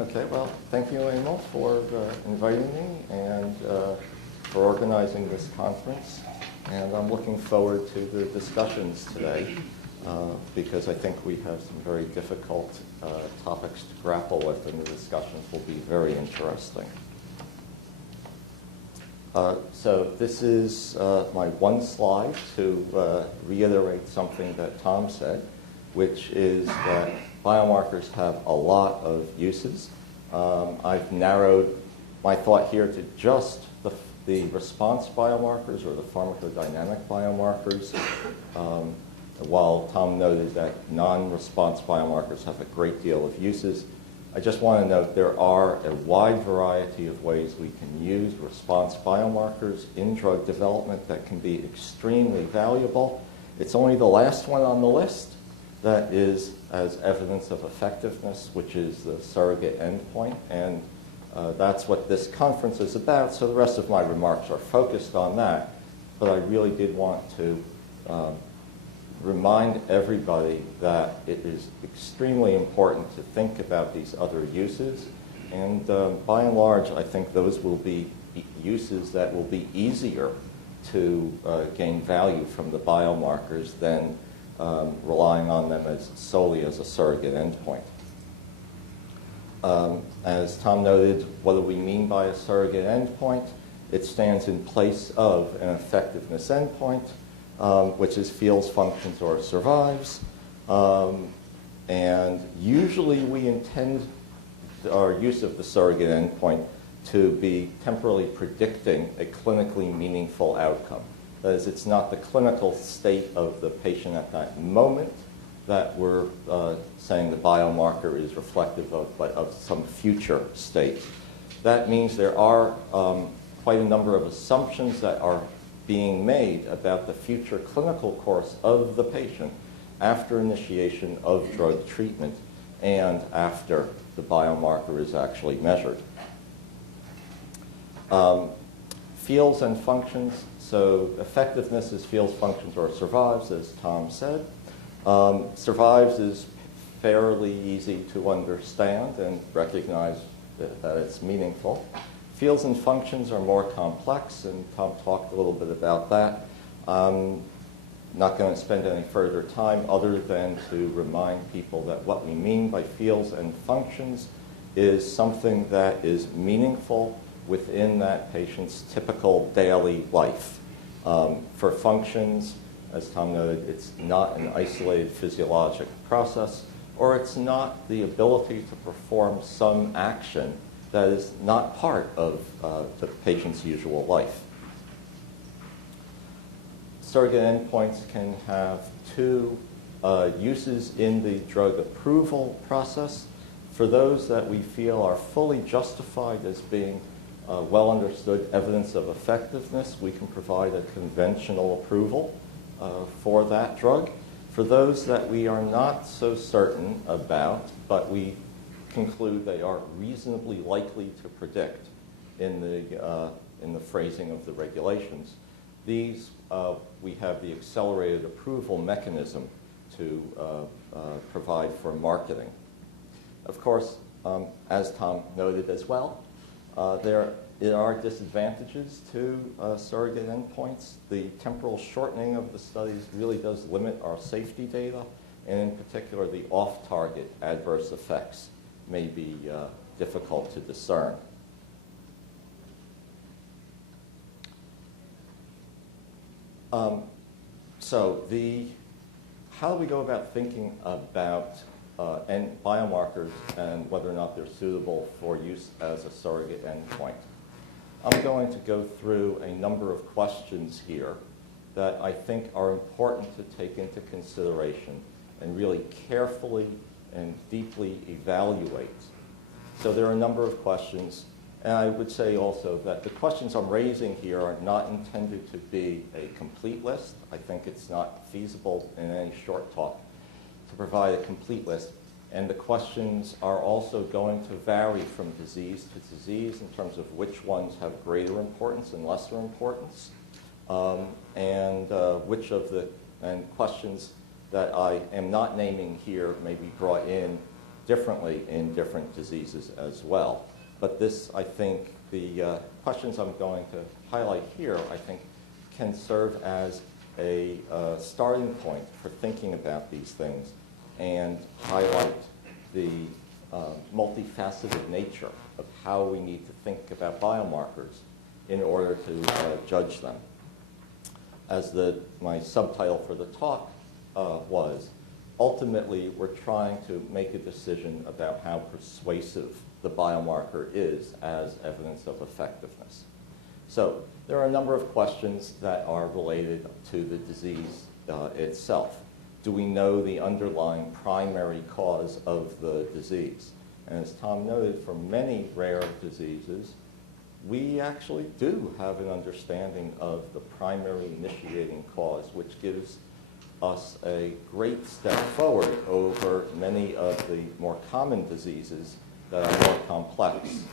Okay, well, thank you, Emil, for inviting me and for organizing this conference. And I'm looking forward to the discussions today because I think we have some very difficult topics to grapple with, and the discussions will be very interesting. So this is my one slide to reiterate something that Tom said, which is that biomarkers have a lot of uses. I've narrowed my thought here to just the response biomarkers or the pharmacodynamic biomarkers, while Tom noted that non-response biomarkers have a great deal of uses. I just want to note there are a wide variety of ways we can use response biomarkers in drug development that can be extremely valuable. It's only the last one on the list that is as evidence of effectiveness, which is the surrogate endpoint, and that's what this conference is about, so the rest of my remarks are focused on that. But I really did want to remind everybody that it is extremely important to think about these other uses, and by and large, I think those will be uses that will be easier to gain value from the biomarkers than relying on them solely as a surrogate endpoint. As Tom noted, what do we mean by a surrogate endpoint? It stands in place of an effectiveness endpoint, which is feels, functions, or survives. And usually we intend our use of the surrogate endpoint to be temporally predicting a clinically meaningful outcome. That is, it's not the clinical state of the patient at that moment that we're saying the biomarker is reflective of, but of some future state. That means there are quite a number of assumptions that are being made about the future clinical course of the patient after initiation of drug treatment and after the biomarker is actually measured. Feels and functions. So effectiveness is feels, functions, or survives, as Tom said. Survives is fairly easy to understand and recognize that it's meaningful. Feels and functions are more complex, and Tom talked a little bit about that. I'm not going to spend any further time other than to remind people that what we mean by feels and functions is something that is meaningful within that patient's typical daily life. For functions, as Tom noted, it's not an isolated physiologic process, or it's not the ability to perform some action that is not part of the patient's usual life. Surrogate endpoints can have two uses in the drug approval process. For those that we feel are fully justified as being well understood evidence of effectiveness, we can provide a conventional approval for that drug. For those that we are not so certain about, but we conclude they are reasonably likely to predict in the phrasing of the regulations, these we have the accelerated approval mechanism to provide for marketing. Of course, as Tom noted as well, there are disadvantages to surrogate endpoints. The temporal shortening of the studies really does limit our safety data, and in particular, the off-target adverse effects may be difficult to discern. How do we go about thinking about biomarkers and whether or not they're suitable for use as a surrogate endpoint? I'm going to go through a number of questions here that I think are important to take into consideration and really carefully and deeply evaluate. So there are a number of questions, and I would say also that the questions I'm raising here are not intended to be a complete list. I think it's not feasible in any short talk to provide a complete list. And the questions are also going to vary from disease to disease in terms of which ones have greater importance and lesser importance, and which of the questions that I am not naming here may be brought in differently in different diseases as well. But this, I think, the questions I'm going to highlight here, I think, can serve as a starting point for thinking about these things and highlight the multifaceted nature of how we need to think about biomarkers in order to judge them. As my subtitle for the talk was, ultimately we're trying to make a decision about how persuasive the biomarker is as evidence of effectiveness. So there are a number of questions that are related to the disease itself. Do we know the underlying primary cause of the disease? And as Tom noted, for many rare diseases, we actually do have an understanding of the primary initiating cause, which gives us a great step forward over many of the more common diseases that are more complex.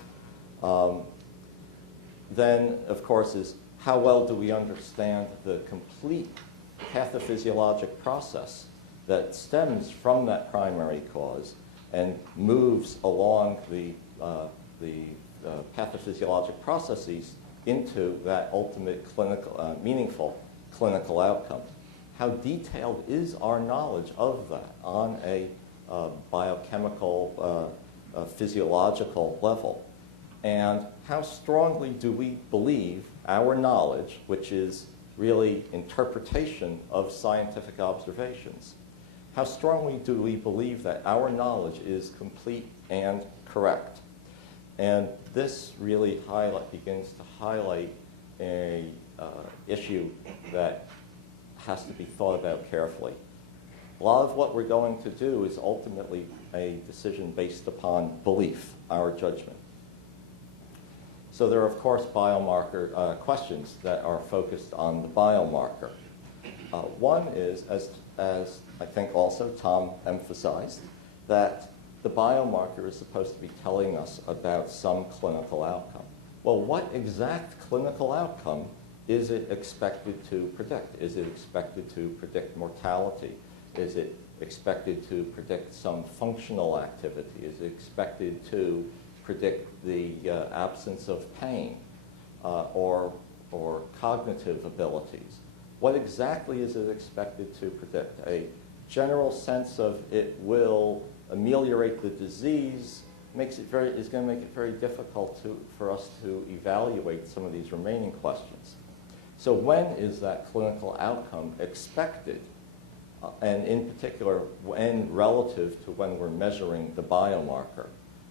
Then, of course, is how well do we understand the complete pathophysiologic process that stems from that primary cause and moves along the pathophysiologic processes into that ultimate clinical, meaningful clinical outcome. How detailed is our knowledge of that on a biochemical, physiological level? And how strongly do we believe our knowledge, which is really interpretation of scientific observations, how strongly do we believe that our knowledge is complete and correct? And this really begins to highlight a issue that has to be thought about carefully. A lot of what we're going to do is ultimately a decision based upon belief, our judgment. So there are, of course, biomarker questions that are focused on the biomarker. One is, as I think also Tom emphasized, that the biomarker is supposed to be telling us about some clinical outcome. Well, what exact clinical outcome is it expected to predict? Is it expected to predict mortality? Is it expected to predict some functional activity? Is it expected to predict the absence of pain or cognitive abilities? What exactly is it expected to predict? A general sense of it will ameliorate the disease is going to make it very difficult for us to evaluate some of these remaining questions. So when is that clinical outcome expected? And in particular, when relative to when we're measuring the biomarker.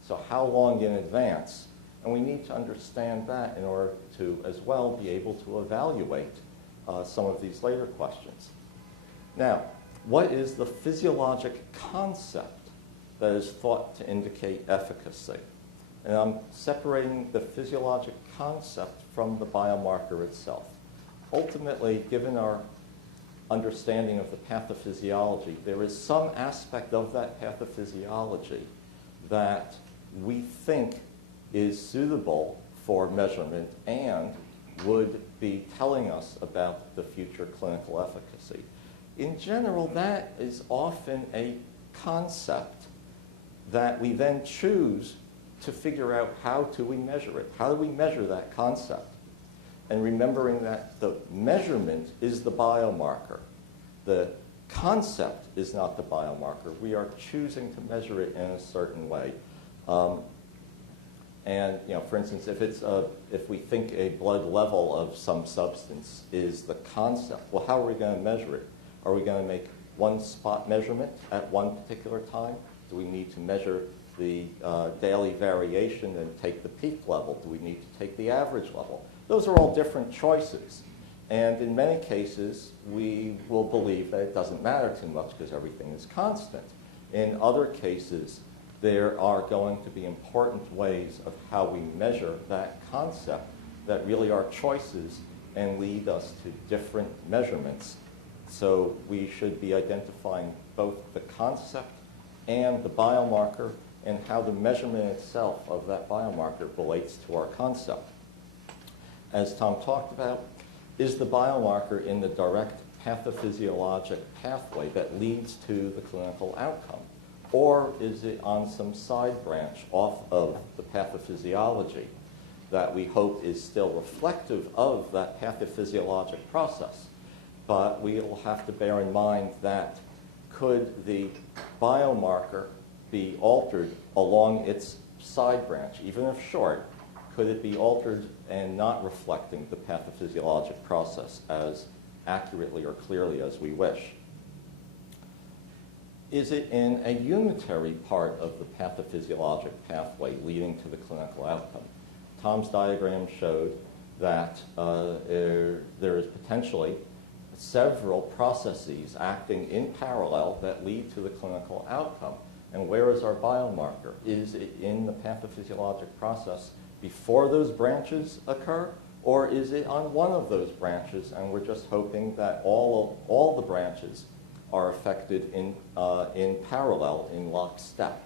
So how long in advance? And we need to understand that in order to, as well, be able to evaluate some of these later questions. Now, what is the physiologic concept that is thought to indicate efficacy? And I'm separating the physiologic concept from the biomarker itself. Ultimately, given our understanding of the pathophysiology, there is some aspect of that pathophysiology that we think is suitable for measurement and would be telling us about the future clinical efficacy. In general, that is often a concept that we then choose to figure out how do we measure it. How do we measure that concept? And remembering that the measurement is the biomarker. The concept is not the biomarker. We are choosing to measure it in a certain way. And for instance, if we think a blood level of some substance is the concept, well, how are we going to measure it? Are we going to make one spot measurement at one particular time? Do we need to measure the daily variation and take the peak level? Do we need to take the average level? Those are all different choices. And in many cases, we will believe that it doesn't matter too much because everything is constant. In other cases, there are going to be important ways of how we measure that concept that really are choices and lead us to different measurements. So we should be identifying both the concept and the biomarker and how the measurement itself of that biomarker relates to our concept. As Tom talked about, is the biomarker in the direct pathophysiologic pathway that leads to the clinical outcome? Or is it on some side branch off of the pathophysiology that we hope is still reflective of that pathophysiologic process? But we will have to bear in mind that could the biomarker be altered along its side branch, even if short? Could it be altered and not reflecting the pathophysiologic process as accurately or clearly as we wish? Is it in a unitary part of the pathophysiologic pathway leading to the clinical outcome? Tom's diagram showed that there is potentially several processes acting in parallel that lead to the clinical outcome. And where is our biomarker? Is it in the pathophysiologic process before those branches occur? Or is it on one of those branches and we're just hoping that all the branches are affected in parallel, in lockstep?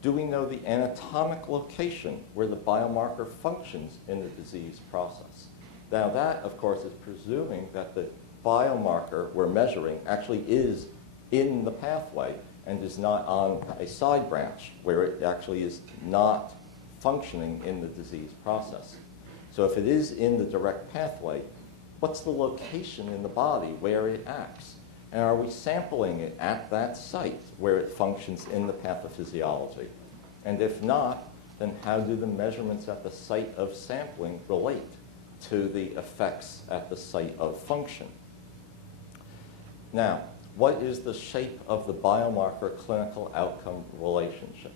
Do we know the anatomic location where the biomarker functions in the disease process? Now that, of course, is presuming that the biomarker we're measuring actually is in the pathway and is not on a side branch where it actually is not functioning in the disease process. So if it is in the direct pathway, what's the location in the body where it acts? And are we sampling it at that site where it functions in the pathophysiology? And if not, then how do the measurements at the site of sampling relate to the effects at the site of function? Now, what is the shape of the biomarker clinical outcome relationship?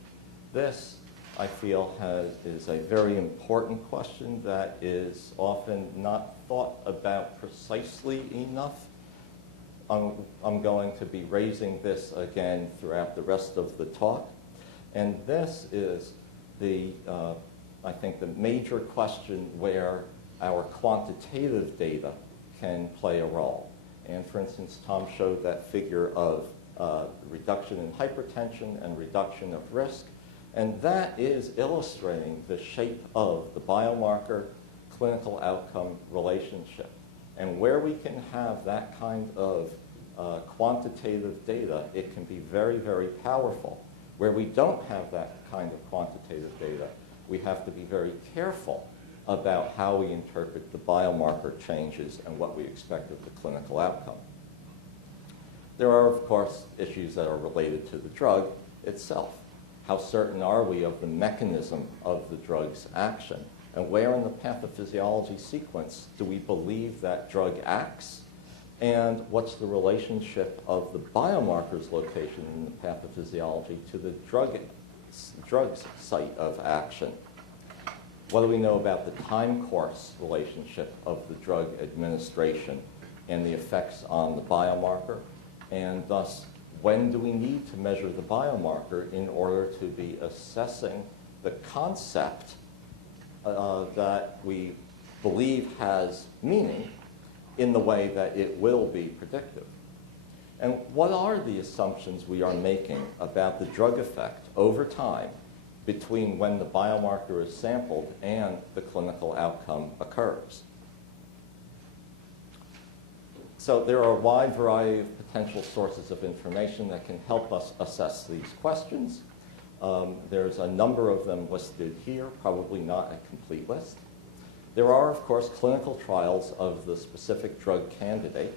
This, I feel, is a very important question that is often not thought about precisely enough. I'm going to be raising this again throughout the rest of the talk. And this is I think, the major question where our quantitative data can play a role. And for instance, Tom showed that figure of reduction in hypertension and reduction of risk. And that is illustrating the shape of the biomarker clinical outcome relationship. And where we can have that kind of quantitative data, it can be very, very powerful. Where we don't have that kind of quantitative data, we have to be very careful about how we interpret the biomarker changes and what we expect of the clinical outcome. There are, of course, issues that are related to the drug itself. How certain are we of the mechanism of the drug's action? And where in the pathophysiology sequence do we believe that drug acts? And what's the relationship of the biomarker's location in the pathophysiology to the drug's site of action? What do we know about the time course relationship of the drug administration and the effects on the biomarker? And thus, when do we need to measure the biomarker in order to be assessing the concept that we believe has meaning in the way that it will be predictive? And what are the assumptions we are making about the drug effect over time between when the biomarker is sampled and the clinical outcome occurs? So there are a wide variety of potential sources of information that can help us assess these questions. There's a number of them listed here, probably not a complete list. There are, of course, clinical trials of the specific drug candidate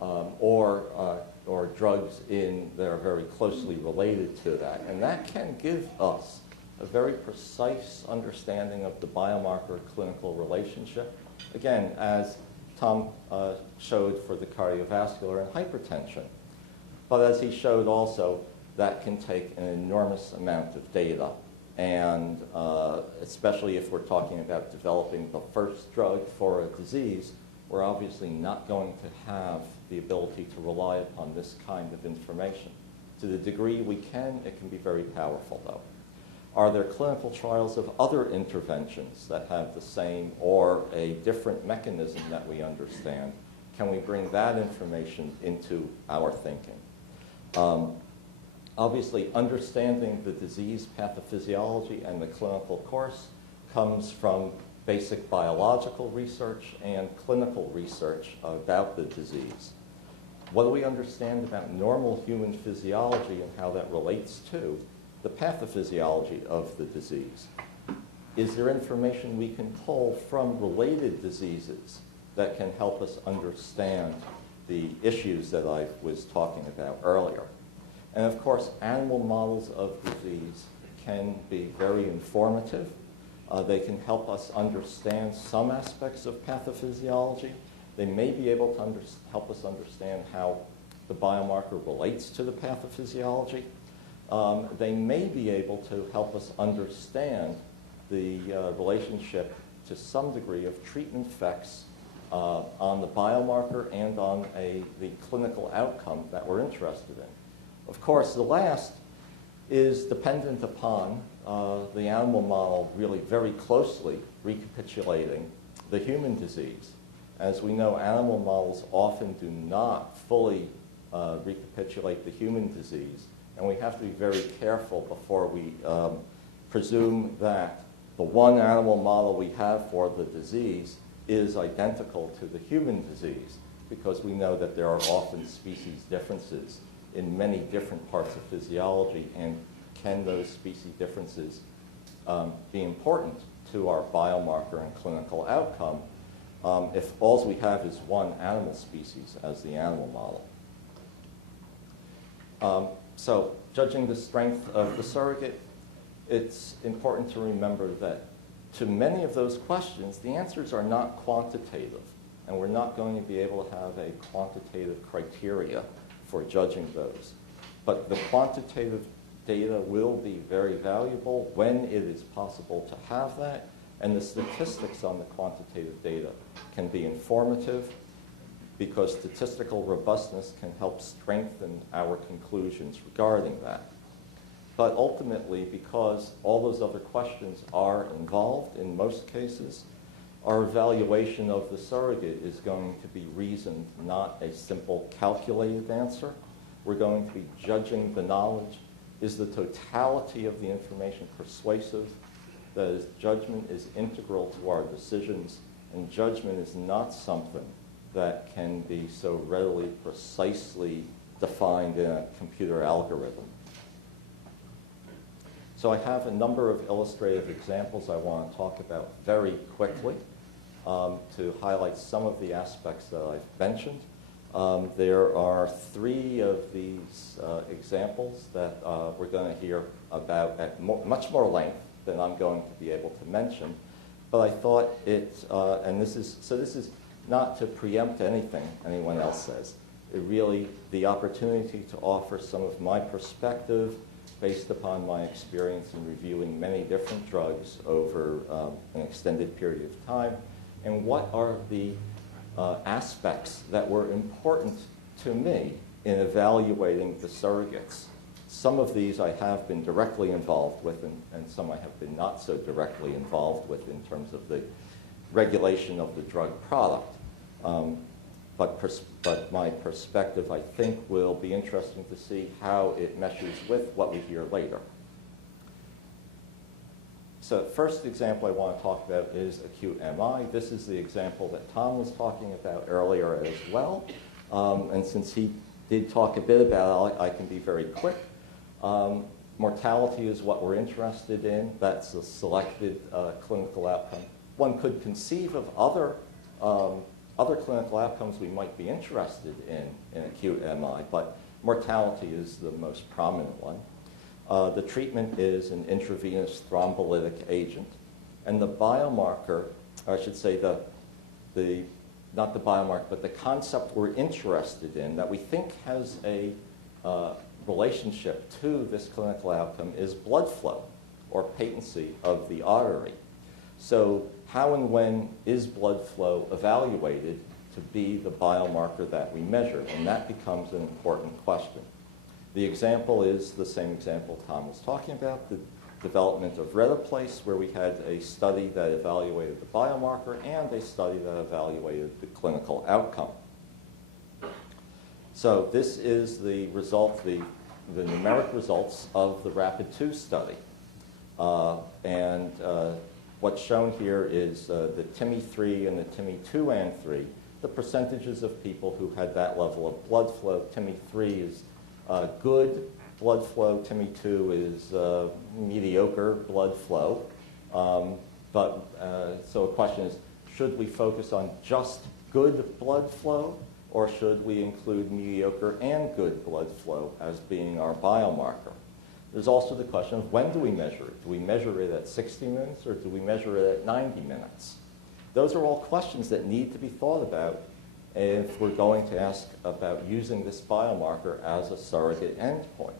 or drugs that are very closely related to that. And that can give us a very precise understanding of the biomarker clinical relationship. Again, as Tom showed for the cardiovascular and hypertension. But as he showed also, that can take an enormous amount of data. And especially if we're talking about developing the first drug for a disease, we're obviously not going to have the ability to rely upon this kind of information. To the degree we can, it can be very powerful, though. Are there clinical trials of other interventions that have the same or a different mechanism that we understand? Can we bring that information into our thinking? Obviously, understanding the disease pathophysiology and the clinical course comes from basic biological research and clinical research about the disease. What do we understand about normal human physiology and how that relates to the pathophysiology of the disease? Is there information we can pull from related diseases that can help us understand the issues that I was talking about earlier? And of course, animal models of disease can be very informative. They can help us understand some aspects of pathophysiology. They may be able to help us understand how the biomarker relates to the pathophysiology. They may be able to help us understand the relationship to some degree of treatment effects on the biomarker and on the clinical outcome that we're interested in. Of course, the last is dependent upon the animal model really very closely recapitulating the human disease. As we know, animal models often do not fully recapitulate the human disease, and we have to be very careful before we presume that the one animal model we have for the disease is identical to the human disease, because we know that there are often species differences in many different parts of physiology, and can those species differences be important to our biomarker and clinical outcome if all we have is one animal species as the animal model. So judging the strength of the surrogate, it's important to remember that to many of those questions, the answers are not quantitative, and we're not going to be able to have a quantitative criteria for judging those. But the quantitative data will be very valuable when it is possible to have that, and the statistics on the quantitative data can be informative because statistical robustness can help strengthen our conclusions regarding that. But ultimately, because all those other questions are involved in most cases, our evaluation of the surrogate is going to be reasoned, not a simple calculated answer. We're going to be judging the knowledge. Is the totality of the information persuasive? That is, judgment is integral to our decisions, and judgment is not something that can be so readily, precisely defined in a computer algorithm. So I have a number of illustrative examples I want to talk about very quickly to highlight some of the aspects that I've mentioned. There are 3 of these examples that we're going to hear about at much more length than I'm going to be able to mention. But I thought and this is not to preempt anything anyone else says. It really, the opportunity to offer some of my perspective based upon my experience in reviewing many different drugs over an extended period of time, and what are the aspects that were important to me in evaluating the surrogates. Some of these I have been directly involved with, and some I have been not so directly involved with in terms of the regulation of the drug product. But my perspective, I think, will be interesting to see how it meshes with what we hear later. So the first example I want to talk about is acute MI. This is the example that Tom was talking about earlier as well. And since he did talk a bit about it, I can be very quick. Mortality is what we're interested in. That's a selected clinical outcome. One could conceive of other clinical outcomes we might be interested in acute MI, but mortality is the most prominent one. The treatment is an intravenous thrombolytic agent, and the biomarker, or I should say not the biomarker, but the concept we're interested in that we think has a relationship to this clinical outcome is blood flow or patency of the artery. So how and when is blood flow evaluated to be the biomarker that we measure? And that becomes an important question. The example is the same example Tom was talking about, the development of Retaplace, where we had a study that evaluated the biomarker and a study that evaluated the clinical outcome. So this is the result, the numeric results of the RAPID-2 study. What's shown here is the TIMI-3 and the TIMI-2 and 3 the percentages of people who had that level of blood flow. TIMI 3 is good blood flow. TIMI 2 is mediocre blood flow. So a question is, should we focus on just good blood flow, or should we include mediocre and good blood flow as being our biomarker? There's also the question of when do we measure it? Do we measure it at 60 minutes or do we measure it at 90 minutes? Those are all questions that need to be thought about if we're going to ask about using this biomarker as a surrogate endpoint.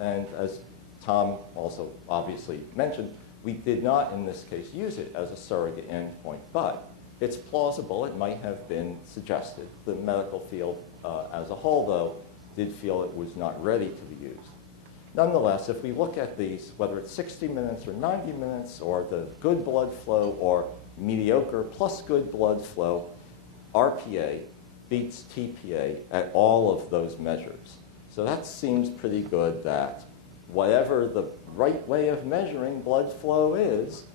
And as Tom also obviously mentioned, we did not in this case use it as a surrogate endpoint, but it's plausible it might have been suggested. The medical field as a whole, though, did feel it was not ready to be used. Nonetheless, if we look at these, whether it's 60 minutes or 90 minutes, or the good blood flow or mediocre plus good blood flow, RPA beats TPA at all of those measures. So that seems pretty good that whatever the right way of measuring blood flow is,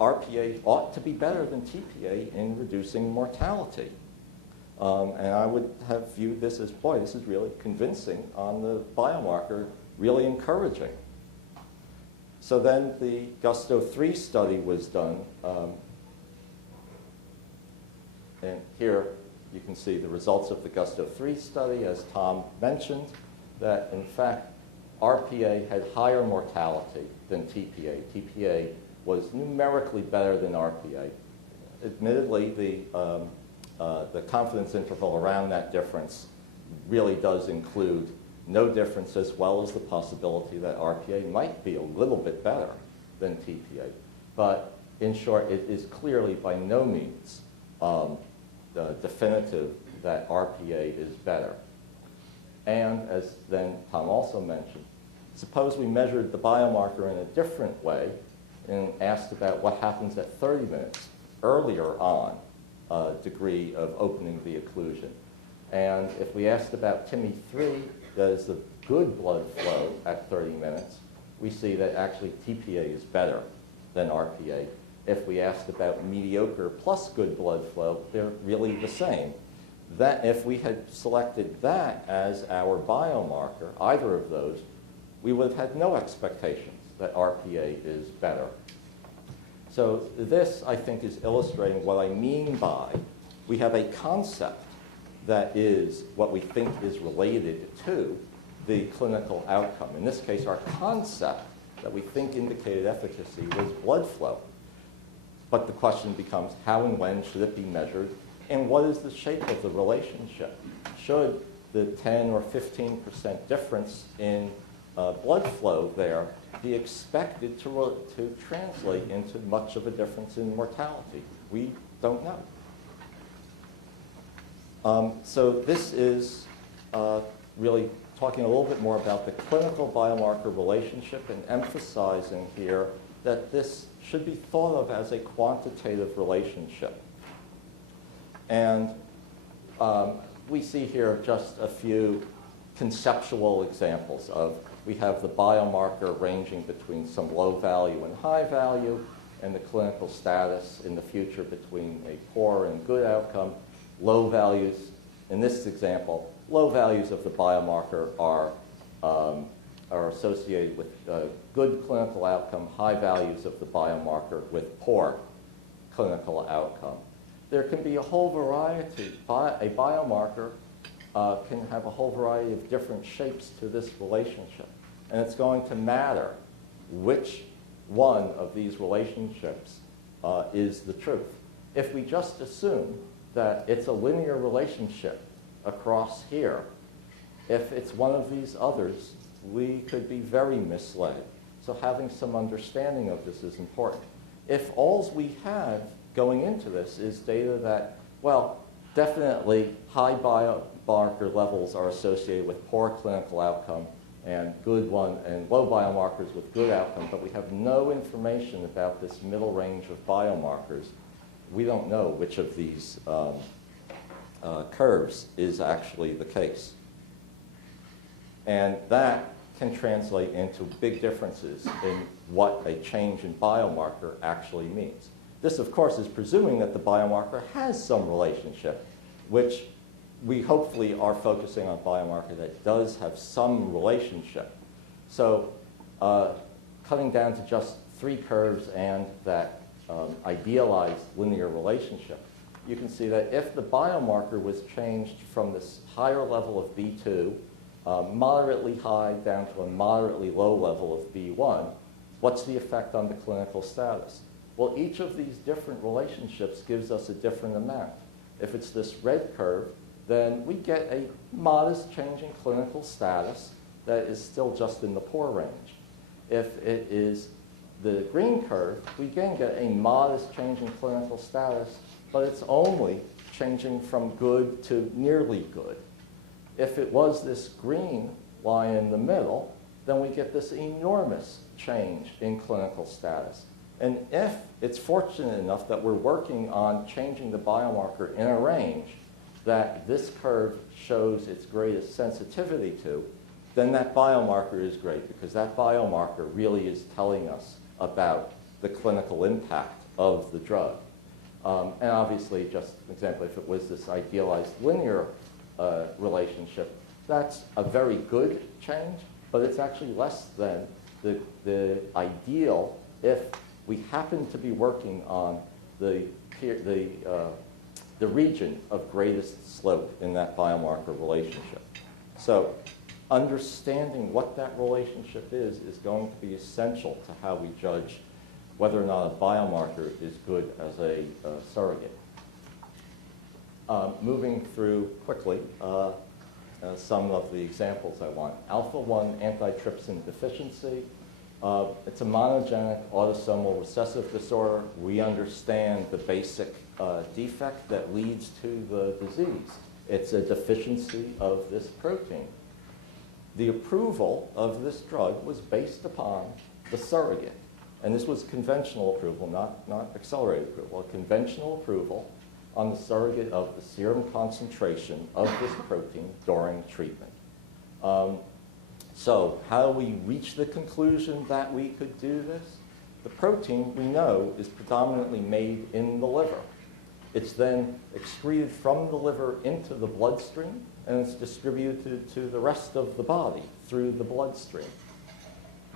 RPA ought to be better than TPA in reducing mortality. And I would have viewed this as, boy, this is really convincing on the biomarker, really encouraging. So then the Gusto 3 study was done. And here you can see the results of the Gusto 3 study, as Tom mentioned, that in fact RPA had higher mortality than TPA. TPA was numerically better than RPA. Admittedly, the confidence interval around that difference really does include no difference, as well as the possibility that RPA might be a little bit better than TPA. But in short, it is clearly by no means definitive that RPA is better. And as then Tom also mentioned, suppose we measured the biomarker in a different way and asked about what happens at 30 minutes, earlier on degree of opening the occlusion. And if we asked about TIMI 3, that is the good blood flow at 30 minutes, we see that actually TPA is better than RPA. If we asked about mediocre plus good blood flow, they're really the same. That if we had selected that as our biomarker, either of those, we would have had no expectations that RPA is better. So this, I think, is illustrating what I mean by we have a concept that is what we think is related to the clinical outcome. In this case, our concept that we think indicated efficacy was blood flow. But the question becomes, how and when should it be measured? And what is the shape of the relationship? Should the 10 or 15% difference in blood flow there be expected to translate into much of a difference in mortality? We don't know. So this is really talking a little bit more about the clinical biomarker relationship and emphasizing here that this should be thought of as a quantitative relationship. And we see here just a few conceptual examples of, we have the biomarker ranging between some low value and high value, and the clinical status in the future between a poor and good outcome. Low values, in this example, low values of the biomarker are associated with good clinical outcome, high values of the biomarker with poor clinical outcome. There can be a whole variety. A biomarker can have a whole variety of different shapes to this relationship. And it's going to matter which one of these relationships is the truth. If we just assume that it's a linear relationship across here, if it's one of these others, we could be very misled. So having some understanding of this is important. If all we have going into this is data that, well, definitely high biomarker levels are associated with poor clinical outcome and low biomarkers with good outcome, but we have no information about this middle range of biomarkers, we don't know which of these curves is actually the case. And that can translate into big differences in what a change in biomarker actually means. This, of course, is presuming that the biomarker has some relationship, which we hopefully are focusing on a biomarker that does have some relationship. So cutting down to just 3 curves and that idealized linear relationship, you can see that if the biomarker was changed from this higher level of B2, moderately high down to a moderately low level of B1, what's the effect on the clinical status? Well, each of these different relationships gives us a different amount. If it's this red curve, then we get a modest change in clinical status that is still just in the poor range. If it is the green curve, we again get a modest change in clinical status, but it's only changing from good to nearly good. If it was this green line in the middle, then we get this enormous change in clinical status. And if it's fortunate enough that we're working on changing the biomarker in a range that this curve shows its greatest sensitivity to, then that biomarker is great, because that biomarker really is telling us about the clinical impact of the drug. And obviously, just an example, if it was this idealized linear relationship, that's a very good change, but it's actually less than the ideal if we happen to be working on the region of greatest slope in that biomarker relationship. So understanding what that relationship is going to be essential to how we judge whether or not a biomarker is good as a surrogate. Moving through quickly some of the examples I want. Alpha-1 antitrypsin deficiency. It's a monogenic autosomal recessive disorder. We understand the basic defect that leads to the disease. It's a deficiency of this protein. The approval of this drug was based upon the surrogate. And this was conventional approval, not accelerated approval, a conventional approval on the surrogate of the serum concentration of this protein during treatment. So how do we reach the conclusion that we could do this? The protein, we know, is predominantly made in the liver. It's then excreted from the liver into the bloodstream, and it's distributed to the rest of the body through the bloodstream.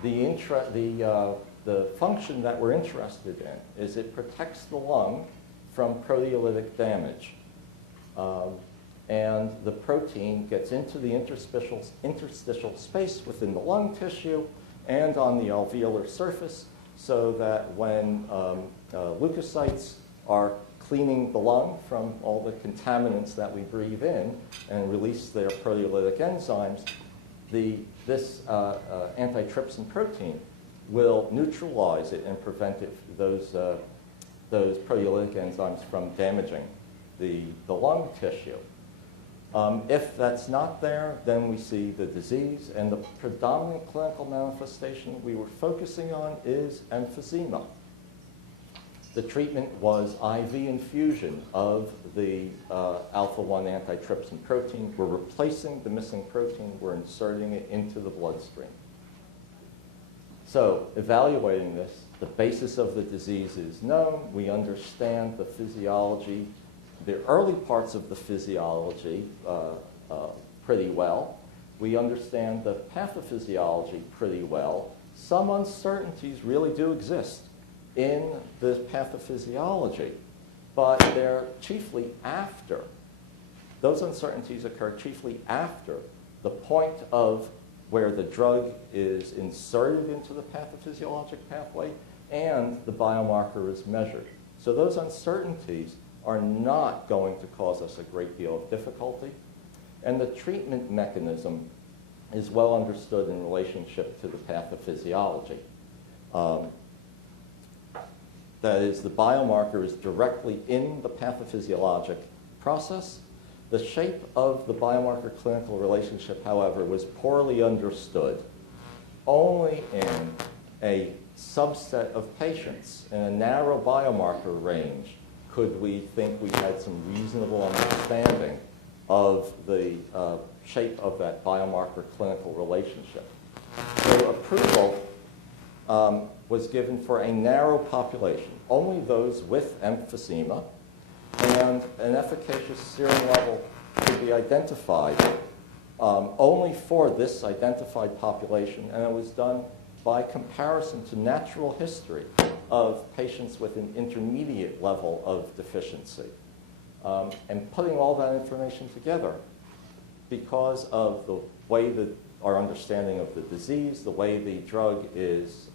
The function that we're interested in is it protects the lung from proteolytic damage. And the protein gets into the interstitial space within the lung tissue and on the alveolar surface, so that when leukocytes are cleaning the lung from all the contaminants that we breathe in and release their proteolytic enzymes, this antitrypsin protein will neutralize it and prevent those proteolytic enzymes from damaging the lung tissue. If that's not there, then we see the disease, and the predominant clinical manifestation we were focusing on is emphysema. The treatment was IV infusion of the alpha-1 antitrypsin protein. We're replacing the missing protein. We're inserting it into the bloodstream. So evaluating this, the basis of the disease is known. We understand the physiology, the early parts of the physiology pretty well. We understand the pathophysiology pretty well. Some uncertainties really do exist in the pathophysiology, but they're chiefly after. Those uncertainties occur chiefly after the point of where the drug is inserted into the pathophysiologic pathway and the biomarker is measured. So those uncertainties are not going to cause us a great deal of difficulty. And the treatment mechanism is well understood in relationship to the pathophysiology. That is, the biomarker is directly in the pathophysiologic process. The shape of the biomarker clinical relationship, however, was poorly understood. Only in a subset of patients in a narrow biomarker range could we think we had some reasonable understanding of the shape of that biomarker clinical relationship. So approval was given for a narrow population, only those with emphysema, and an efficacious serum level could be identified only for this identified population, and it was done by comparison to natural history of patients with an intermediate level of deficiency. And putting all that information together, because of the way that our understanding of the disease, the way the drug is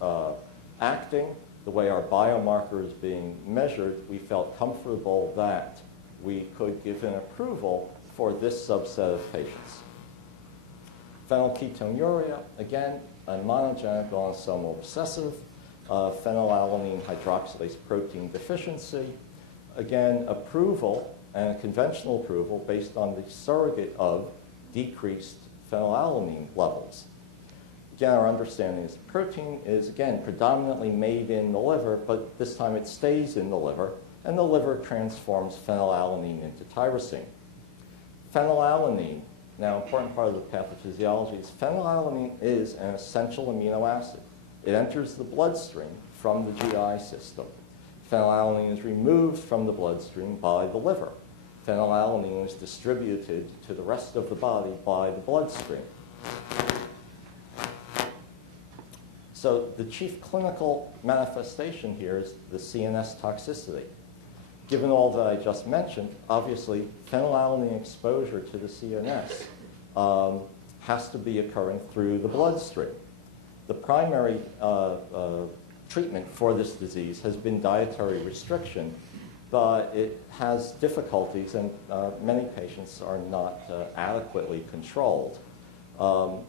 acting, the way our biomarker is being measured, we felt comfortable that we could give an approval for this subset of patients. Phenylketonuria, again, a monogenic autosomal recessive, phenylalanine hydroxylase protein deficiency. Again, approval and a conventional approval based on the surrogate of decreased phenylalanine levels. Again, our understanding is protein is, again, predominantly made in the liver, but this time it stays in the liver, and the liver transforms phenylalanine into tyrosine. Phenylalanine, now an important part of the pathophysiology, is phenylalanine is an essential amino acid. It enters the bloodstream from the GI system. Phenylalanine is removed from the bloodstream by the liver. Phenylalanine is distributed to the rest of the body by the bloodstream. So the chief clinical manifestation here is the CNS toxicity. Given all that I just mentioned, obviously phenylalanine exposure to the CNS has to be occurring through the bloodstream. The primary treatment for this disease has been dietary restriction, but it has difficulties, and many patients are not adequately controlled. So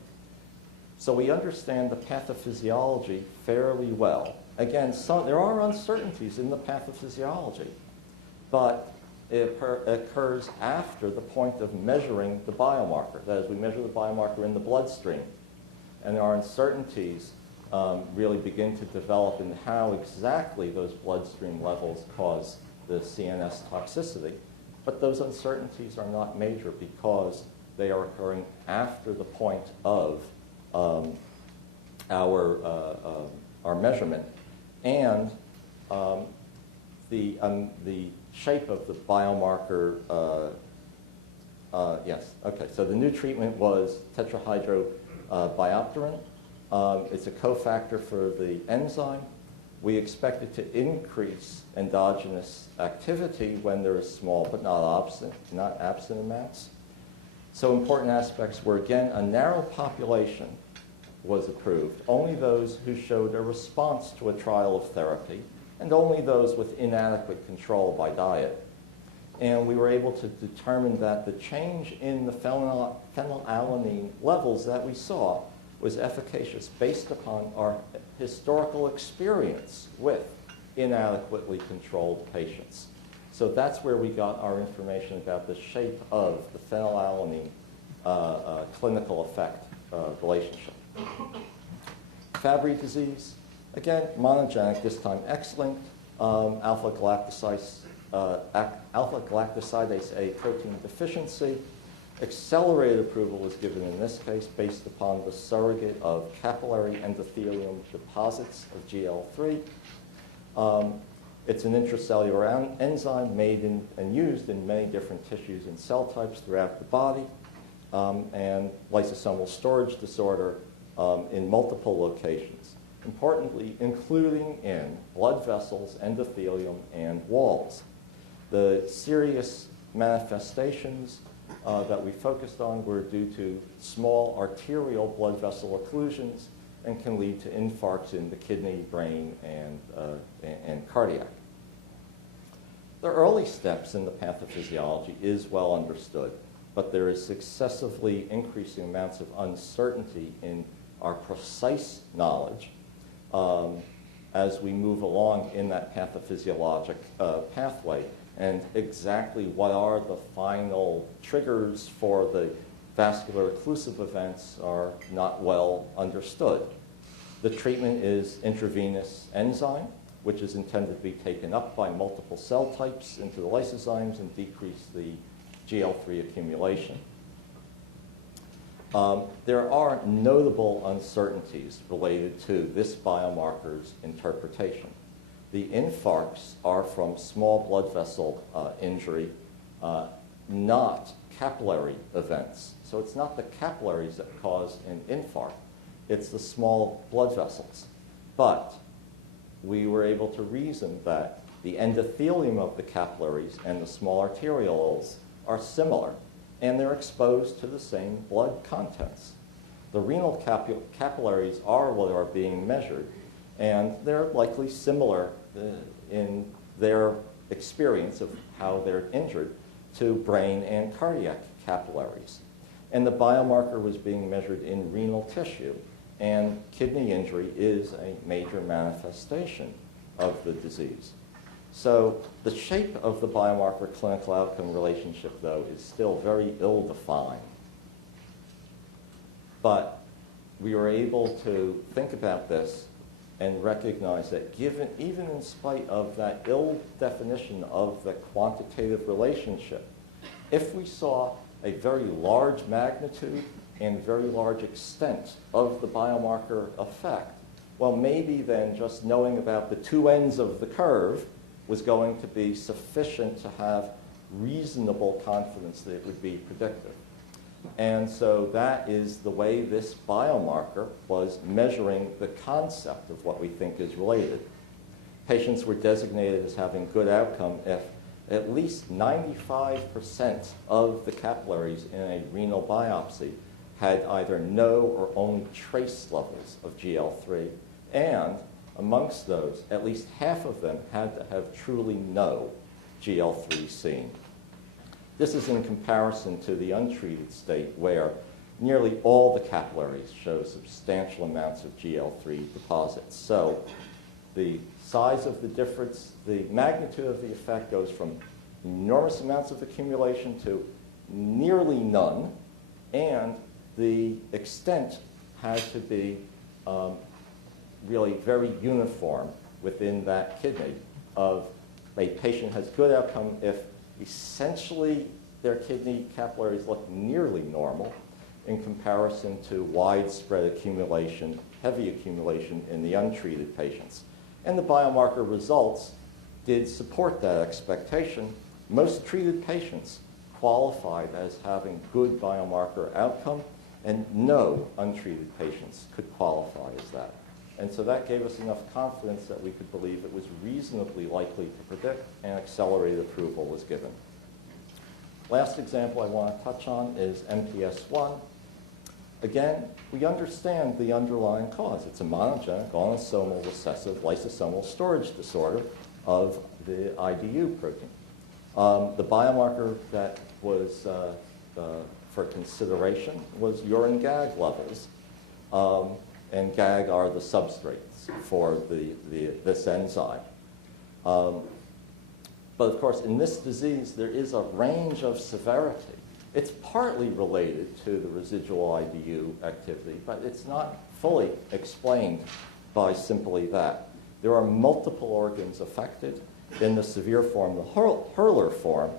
we understand the pathophysiology fairly well. Again, there are uncertainties in the pathophysiology, but it occurs after the point of measuring the biomarker. That is, we measure the biomarker in the bloodstream, and our uncertainties really begin to develop in how exactly those bloodstream levels cause the CNS toxicity. But those uncertainties are not major because they are occurring after the point of our measurement, and the shape of the biomarker. Yes. Okay. So the new treatment was tetrahydrobiopterin. It's a cofactor for the enzyme. We expect it to increase endogenous activity when there is small but not absent amounts. So important aspects were, again, a narrow population was approved, only those who showed a response to a trial of therapy, and only those with inadequate control by diet. And we were able to determine that the change in the phenylalanine levels that we saw was efficacious based upon our historical experience with inadequately controlled patients. So that's where we got our information about the shape of the phenylalanine clinical effect relationship. Fabry disease, again, monogenic, this time X-linked, alpha-galactosidase A protein deficiency. Accelerated approval was given in this case based upon the surrogate of capillary endothelium deposits of GL3. It's an intracellular enzyme made and used in many different tissues and cell types throughout the body, and lysosomal storage disorder in multiple locations, importantly including in blood vessels, endothelium, and walls. The serious manifestations that we focused on were due to small arterial blood vessel occlusions and can lead to infarcts in the kidney, brain, and cardiac. The early steps in the pathophysiology is well understood, but there is successively increasing amounts of uncertainty in our precise knowledge as we move along in that pathophysiologic pathway, and exactly what are the final triggers for the vascular occlusive events are not well understood. The treatment is intravenous enzyme, which is intended to be taken up by multiple cell types into the lysozymes and decrease the GL3 accumulation. There are notable uncertainties related to this biomarker's interpretation. The infarcts are from small blood vessel injury, not capillary events. So it's not the capillaries that cause an infarct. It's the small blood vessels. But we were able to reason that the endothelium of the capillaries and the small arterioles are similar, and they're exposed to the same blood contents. The renal capillaries are what are being measured, and they're likely similar in their experience of how they're injured to brain and cardiac capillaries. And the biomarker was being measured in renal tissue, and kidney injury is a major manifestation of the disease. So the shape of the biomarker clinical outcome relationship, though, is still very ill-defined. But we were able to think about this and recognize that even in spite of that ill definition of the quantitative relationship, if we saw a very large magnitude and very large extent of the biomarker effect, well, maybe then just knowing about the two ends of the curve was going to be sufficient to have reasonable confidence that it would be predictive. And so that is the way this biomarker was measuring the concept of what we think is related. Patients were designated as having good outcome if at least 95% of the capillaries in a renal biopsy had either no or only trace levels of GL3, and amongst those, at least half of them had to have truly no GL3 seen. This is in comparison to the untreated state where nearly all the capillaries show substantial amounts of GL3 deposits. So the size of the difference, the magnitude of the effect goes from enormous amounts of accumulation to nearly none, and the extent had to be really very uniform within that kidney of a patient has good outcome if essentially their kidney capillaries look nearly normal in comparison to widespread accumulation, heavy accumulation in the untreated patients. And the biomarker results did support that expectation. Most treated patients qualified as having good biomarker outcome, and no untreated patients could qualify as that. And so that gave us enough confidence that we could believe it was reasonably likely to predict, and accelerated approval was given. Last example I want to touch on is MPS I. Again, we understand the underlying cause. It's a monogenic autosomal recessive lysosomal storage disorder of the IDU protein. The biomarker that was for consideration was urine GAG levels. And GAG are the substrates for this enzyme. But of course, in this disease, there is a range of severity. It's partly related to the residual IDU activity, but it's not fully explained by simply that. There are multiple organs affected. In the severe form, the Hurler form,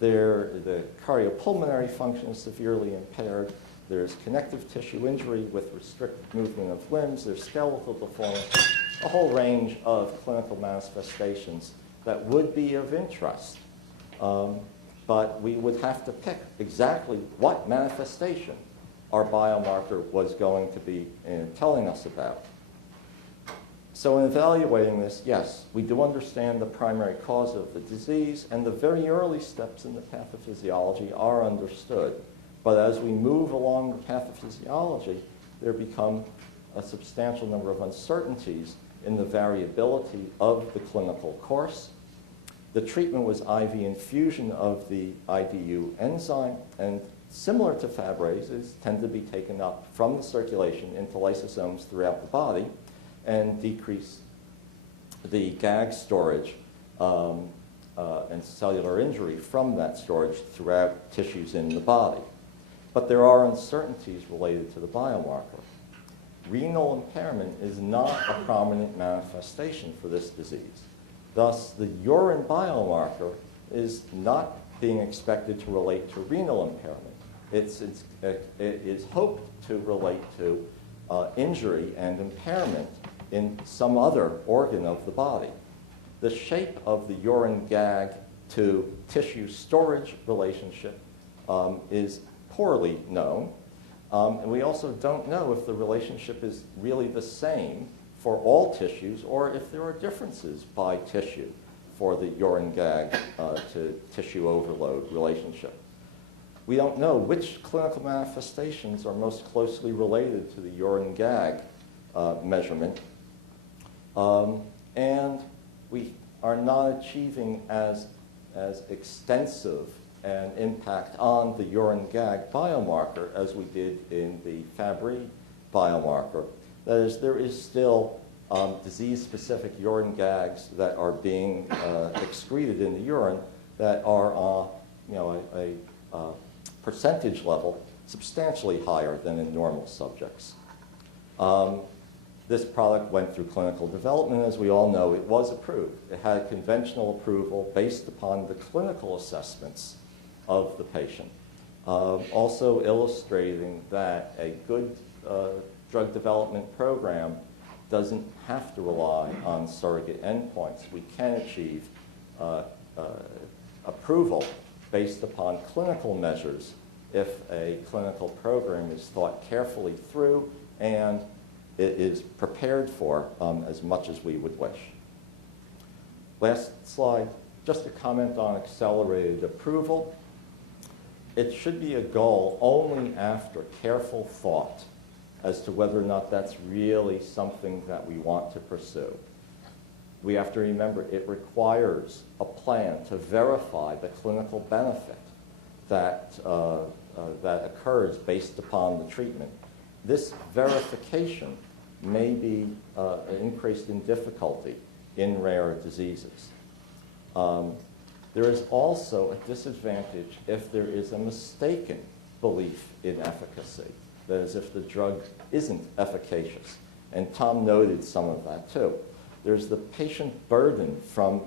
the cardiopulmonary function is severely impaired. There's connective tissue injury with restricted movement of limbs. There's skeletal deformity, a whole range of clinical manifestations that would be of interest. But we would have to pick exactly what manifestation our biomarker was going to be telling us about. So in evaluating this, yes, we do understand the primary cause of the disease, and the very early steps in the pathophysiology are understood. But as we move along the pathophysiology, there become a substantial number of uncertainties in the variability of the clinical course. The treatment was IV infusion of the IDU enzyme, and similar to Fabrases, tend to be taken up from the circulation into lysosomes throughout the body and decrease the GAG storage and cellular injury from that storage throughout tissues in the body. But there are uncertainties related to the biomarker. Renal impairment is not a prominent manifestation for this disease. Thus, the urine biomarker is not being expected to relate to renal impairment. it is hoped to relate to injury and impairment in some other organ of the body. The shape of the urine gag to tissue storage relationship is poorly known. And we also don't know if the relationship is really the same for all tissues or if there are differences by tissue for the urine gag to tissue overload relationship. We don't know which clinical manifestations are most closely related to the urine gag measurement. And we are not achieving as extensive an impact on the urine gag biomarker as we did in the Fabry biomarker. That is, there is still disease-specific urine gags that are being excreted in the urine that are a percentage level substantially higher than in normal subjects. This product went through clinical development. As we all know, it was approved. It had conventional approval based upon the clinical assessments of the patient. Also illustrating that a good drug development program doesn't have to rely on surrogate endpoints. We can achieve approval based upon clinical measures if a clinical program is thought carefully through and it is prepared for as much as we would wish. Last slide, just a comment on accelerated approval. It should be a goal only after careful thought as to whether or not that's really something that we want to pursue. We have to remember it requires a plan to verify the clinical benefit that occurs based upon the treatment. This verification may be increased in difficulty in rare diseases. There is also a disadvantage if there is a mistaken belief in efficacy. That is, if the drug isn't efficacious. And Tom noted some of that too. There's the patient burden from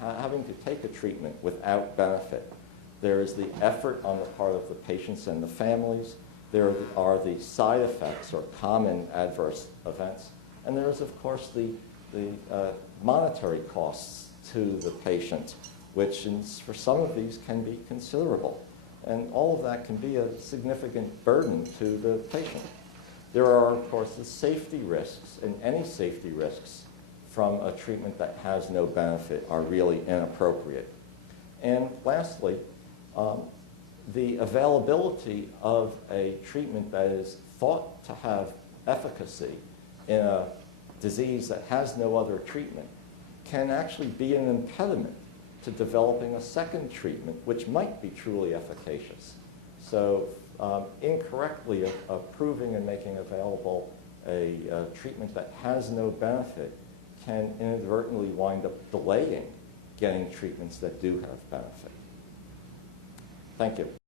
having to take a treatment without benefit. There is the effort on the part of the patients and the families. There are the side effects or common adverse events. And there is, of course, the monetary costs to the patient, which for some of these can be considerable. And all of that can be a significant burden to the patient. There are, of course, the safety risks, and any safety risks from a treatment that has no benefit are really inappropriate. And lastly, the availability of a treatment that is thought to have efficacy in a disease that has no other treatment can actually be an impediment to developing a second treatment, which might be truly efficacious. So incorrectly approving and making available a treatment that has no benefit can inadvertently wind up delaying getting treatments that do have benefit. Thank you.